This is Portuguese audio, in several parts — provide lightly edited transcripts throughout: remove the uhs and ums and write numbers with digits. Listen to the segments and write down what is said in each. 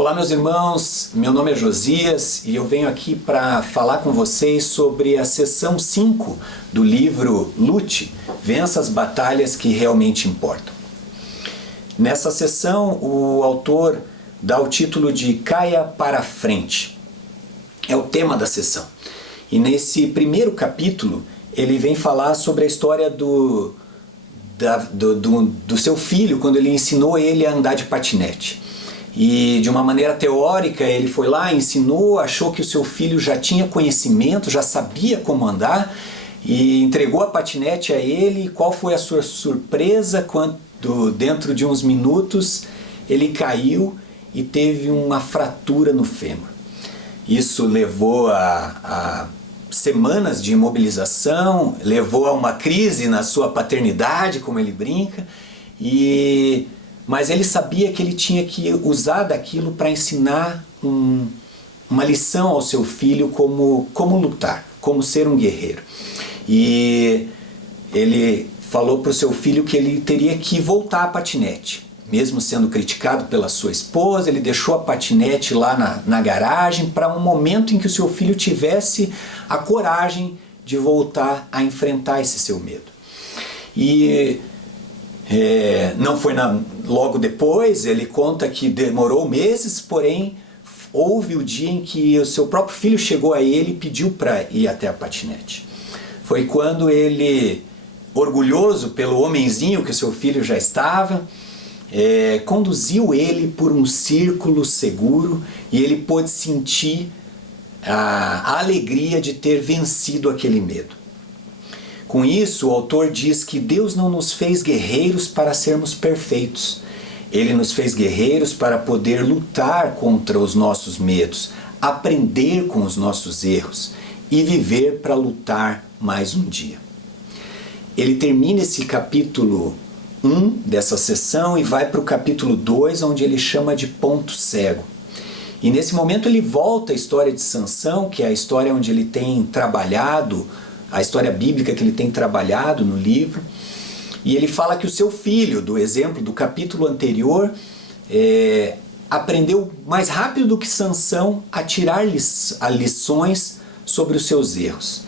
Olá meus irmãos, meu nome é Josias e eu venho aqui para falar com vocês sobre a seção 5 do livro Lute, Vença as Batalhas que Realmente Importam. Nessa seção o autor dá o título de Caia para Frente, é o tema da seção. E nesse primeiro capítulo ele vem falar sobre a história do seu filho quando ele ensinou ele a andar de patinete. E de uma maneira teórica ele foi lá, ensinou, achou que o seu filho já tinha conhecimento, já sabia como andar e entregou a patinete a ele. Qual foi a sua surpresa quando dentro de uns minutos ele caiu e teve uma fratura no fêmur. Isso levou a semanas de imobilização, levou a uma crise na sua paternidade, como ele brinca, mas ele sabia que ele tinha que usar daquilo para ensinar uma lição ao seu filho como lutar, como ser um guerreiro. E ele falou para o seu filho que ele teria que voltar a patinete. Mesmo sendo criticado pela sua esposa, ele deixou a patinete lá na garagem para um momento em que o seu filho tivesse a coragem de voltar a enfrentar esse seu medo. E não foi logo depois, ele conta que demorou meses, porém houve o dia em que o seu próprio filho chegou a ele e pediu para ir até a patinete. Foi quando ele, orgulhoso pelo homenzinho que o seu filho já estava, conduziu ele por um círculo seguro e ele pôde sentir a alegria de ter vencido aquele medo. Com isso, o autor diz que Deus não nos fez guerreiros para sermos perfeitos. Ele nos fez guerreiros para poder lutar contra os nossos medos, aprender com os nossos erros e viver para lutar mais um dia. Ele termina esse capítulo 1 dessa sessão e vai para o capítulo 2, onde ele chama de ponto cego. E nesse momento ele volta à história de Sansão, que é a história onde ele tem trabalhado, a história bíblica que ele tem trabalhado no livro, e ele fala que o seu filho, do exemplo do capítulo anterior, aprendeu mais rápido do que Sansão a tirar lições sobre os seus erros.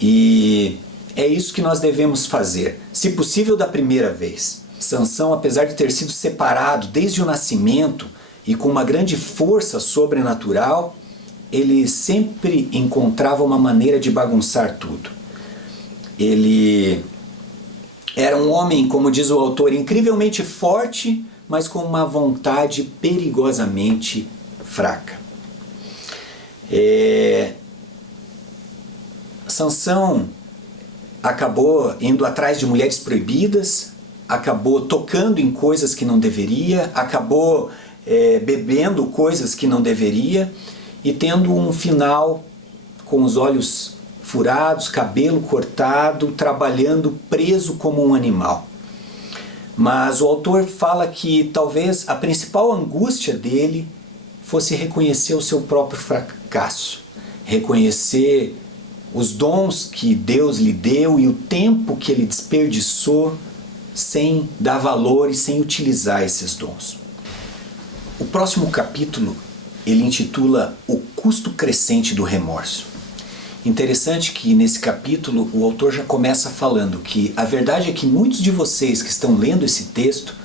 E é isso que nós devemos fazer, se possível da primeira vez. Sansão, apesar de ter sido separado desde o nascimento e com uma grande força sobrenatural, ele sempre encontrava uma maneira de bagunçar tudo. Ele era um homem, como diz o autor, incrivelmente forte, mas com uma vontade perigosamente fraca. Sansão acabou indo atrás de mulheres proibidas, acabou tocando em coisas que não deveria, acabou bebendo coisas que não deveria e tendo um final com os olhos furados, cabelo cortado, trabalhando preso como um animal. Mas o autor fala que talvez a principal angústia dele fosse reconhecer o seu próprio fracasso, reconhecer os dons que Deus lhe deu e o tempo que ele desperdiçou sem dar valor e sem utilizar esses dons. O próximo capítulo ele intitula O Custo Crescente do Remorso. Interessante que nesse capítulo o autor já começa falando que a verdade é que muitos de vocês que estão lendo esse texto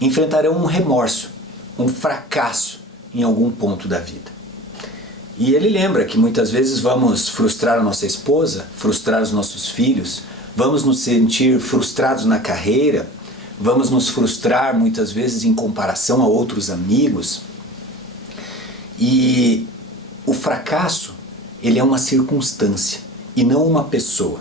enfrentarão um remorso, um fracasso em algum ponto da vida. E ele lembra que muitas vezes vamos frustrar a nossa esposa, frustrar os nossos filhos, vamos nos sentir frustrados na carreira, vamos nos frustrar muitas vezes em comparação a outros amigos. E o fracasso, ele é uma circunstância e não uma pessoa.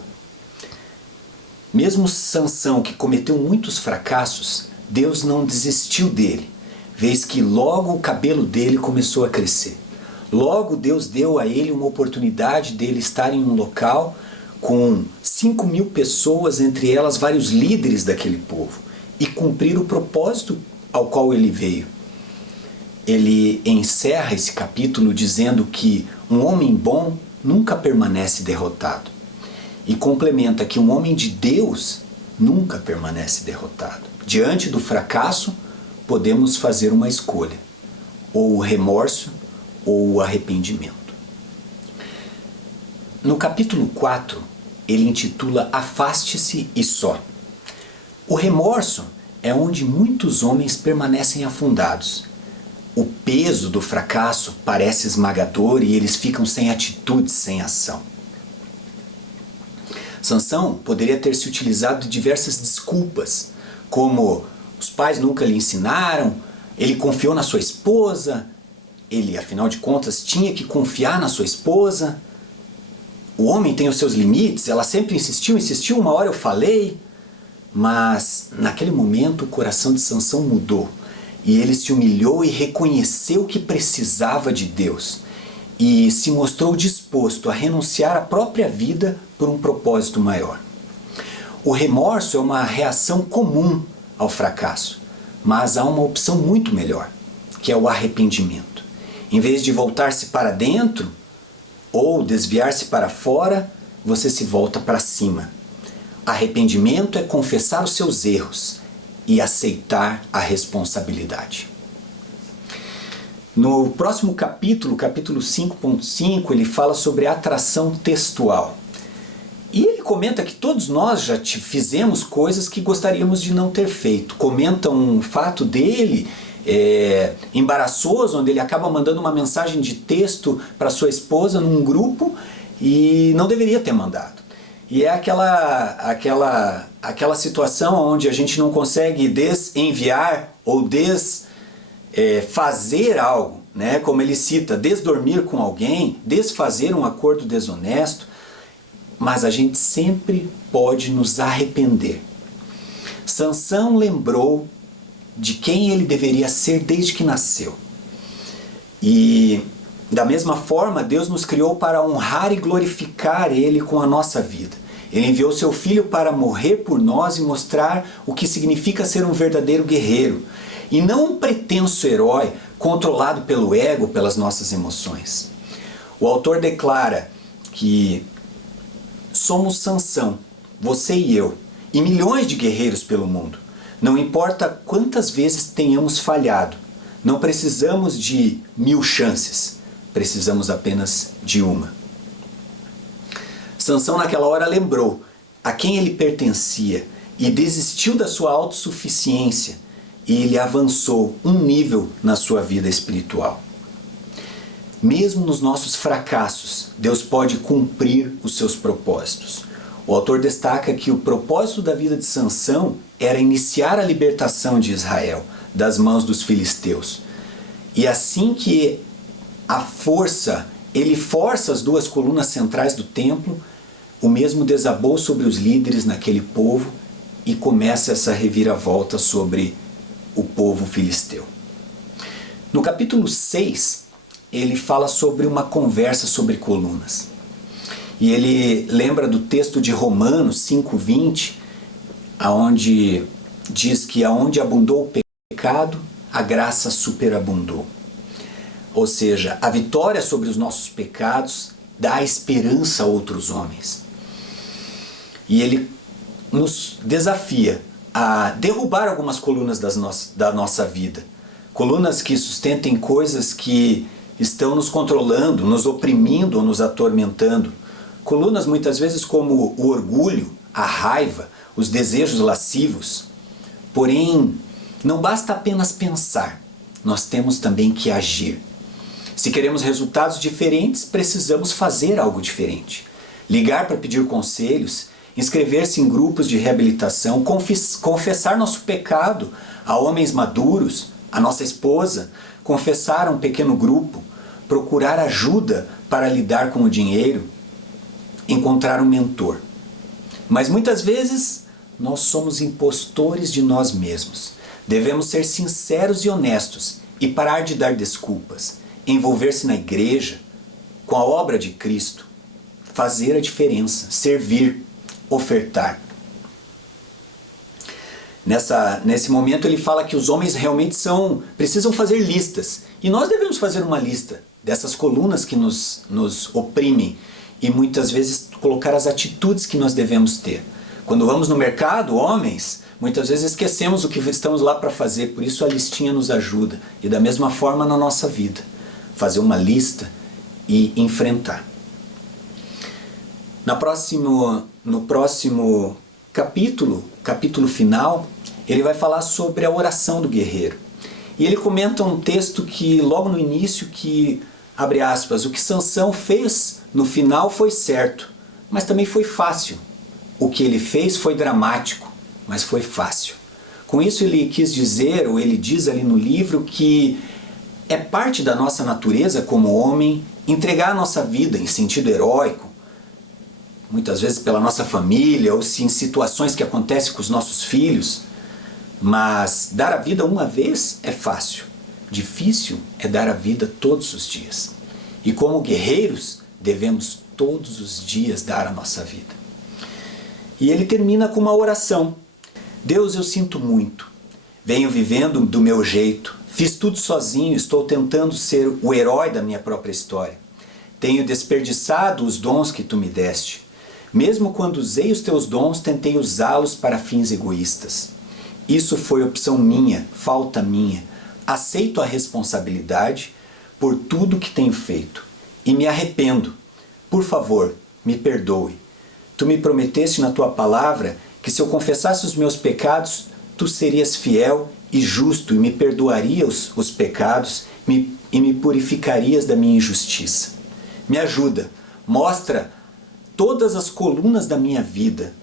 Mesmo Sansão, que cometeu muitos fracassos, Deus não desistiu dele, vez que logo o cabelo dele começou a crescer. Logo Deus deu a ele uma oportunidade dele estar em um local com 5.000 pessoas, entre elas vários líderes daquele povo, e cumprir o propósito ao qual ele veio. Ele encerra esse capítulo dizendo que um homem bom nunca permanece derrotado. E complementa que um homem de Deus nunca permanece derrotado. Diante do fracasso, podemos fazer uma escolha. ou o remorso, ou o arrependimento. No capítulo 4, ele intitula Afaste-se e só. O remorso é onde muitos homens permanecem afundados. O peso do fracasso parece esmagador e eles ficam sem atitude, sem ação. Sansão poderia ter se utilizado de diversas desculpas, como os pais nunca lhe ensinaram, ele confiou na sua esposa, ele, afinal de contas, tinha que confiar na sua esposa. O homem tem os seus limites, ela sempre insistiu, uma hora eu falei. Mas naquele momento o coração de Sansão mudou e ele se humilhou e reconheceu que precisava de Deus e se mostrou disposto a renunciar à própria vida por um propósito maior. O remorso é uma reação comum ao fracasso, mas há uma opção muito melhor, que é o arrependimento. Em vez de voltar-se para dentro ou desviar-se para fora, você se volta para cima. Arrependimento é confessar os seus erros e aceitar a responsabilidade. No próximo capítulo, capítulo 5.5, ele fala sobre atração textual. E ele comenta que todos nós já fizemos coisas que gostaríamos de não ter feito. Comenta um fato dele embaraçoso, onde ele acaba mandando uma mensagem de texto para sua esposa num grupo e não deveria ter mandado. E é aquela situação onde a gente não consegue desenviar ou fazer algo, né? Como ele cita, desdormir com alguém, desfazer um acordo desonesto, mas a gente sempre pode nos arrepender. Sansão lembrou de quem ele deveria ser desde que nasceu. E da mesma forma, Deus nos criou para honrar e glorificar Ele com a nossa vida. Ele enviou seu Filho para morrer por nós e mostrar o que significa ser um verdadeiro guerreiro, e não um pretenso herói controlado pelo ego, pelas nossas emoções. O autor declara que somos Sansão, você e eu, e milhões de guerreiros pelo mundo. Não importa quantas vezes tenhamos falhado, não precisamos de 1000 chances. Precisamos apenas de uma. Sansão naquela hora lembrou a quem ele pertencia e desistiu da sua autossuficiência e ele avançou um nível na sua vida espiritual. Mesmo nos nossos fracassos, Deus pode cumprir os seus propósitos. O autor destaca que o propósito da vida de Sansão era iniciar a libertação de Israel das mãos dos filisteus. E assim que ele força as 2 colunas centrais do templo, o mesmo desabou sobre os líderes naquele povo e começa essa reviravolta sobre o povo filisteu. No capítulo 6, ele fala sobre uma conversa sobre colunas. E ele lembra do texto de Romanos 5:20, onde diz que aonde abundou o pecado, a graça superabundou. Ou seja, a vitória sobre os nossos pecados dá esperança a outros homens. E ele nos desafia a derrubar algumas colunas da nossa vida. Colunas que sustentem coisas que estão nos controlando, nos oprimindo ou nos atormentando. Colunas muitas vezes como o orgulho, a raiva, os desejos lascivos. Porém, não basta apenas pensar, nós temos também que agir. Se queremos resultados diferentes, precisamos fazer algo diferente. Ligar para pedir conselhos, inscrever-se em grupos de reabilitação, confessar nosso pecado a homens maduros, a nossa esposa, confessar a um pequeno grupo, procurar ajuda para lidar com o dinheiro, encontrar um mentor. Mas muitas vezes nós somos impostores de nós mesmos. Devemos ser sinceros e honestos e parar de dar desculpas. Envolver-se na igreja, com a obra de Cristo, fazer a diferença, servir, ofertar. Nesse momento ele fala que os homens realmente precisam fazer listas. E nós devemos fazer uma lista dessas colunas que nos oprimem e muitas vezes colocar as atitudes que nós devemos ter. Quando vamos no mercado, homens, Muitas vezes esquecemos o que estamos lá para fazer, por isso a listinha nos ajuda. E da mesma forma na nossa vida, fazer uma lista e enfrentar. No próximo capítulo final, ele vai falar sobre a oração do guerreiro. E ele comenta um texto que logo no início que, abre aspas, o que Sansão fez no final foi certo, mas também foi fácil. O que ele fez foi dramático, mas foi fácil. Com isso ele quis dizer, ou ele diz ali no livro, que é parte da nossa natureza como homem entregar a nossa vida em sentido heróico, muitas vezes pela nossa família, ou se em situações que acontecem com os nossos filhos. Mas dar a vida uma vez é fácil. Difícil é dar a vida todos os dias. E como guerreiros, devemos todos os dias dar a nossa vida. E ele termina com uma oração. Deus, eu sinto muito. Venho vivendo do meu jeito. Fiz tudo sozinho, estou tentando ser o herói da minha própria história. Tenho desperdiçado os dons que tu me deste. Mesmo quando usei os teus dons, tentei usá-los para fins egoístas. Isso foi opção minha, falta minha. Aceito a responsabilidade por tudo que tenho feito. E me arrependo. Por favor, me perdoe. Tu me prometeste na tua palavra que se eu confessasse os meus pecados, tu serias fiel e justo e me perdoarias os pecados e me purificarias da minha injustiça. Me ajuda, mostra todas as colunas da minha vida,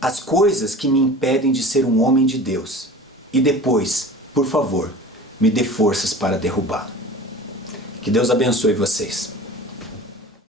as coisas que me impedem de ser um homem de Deus. E depois, por favor, me dê forças para derrubá-lo. Que Deus abençoe vocês.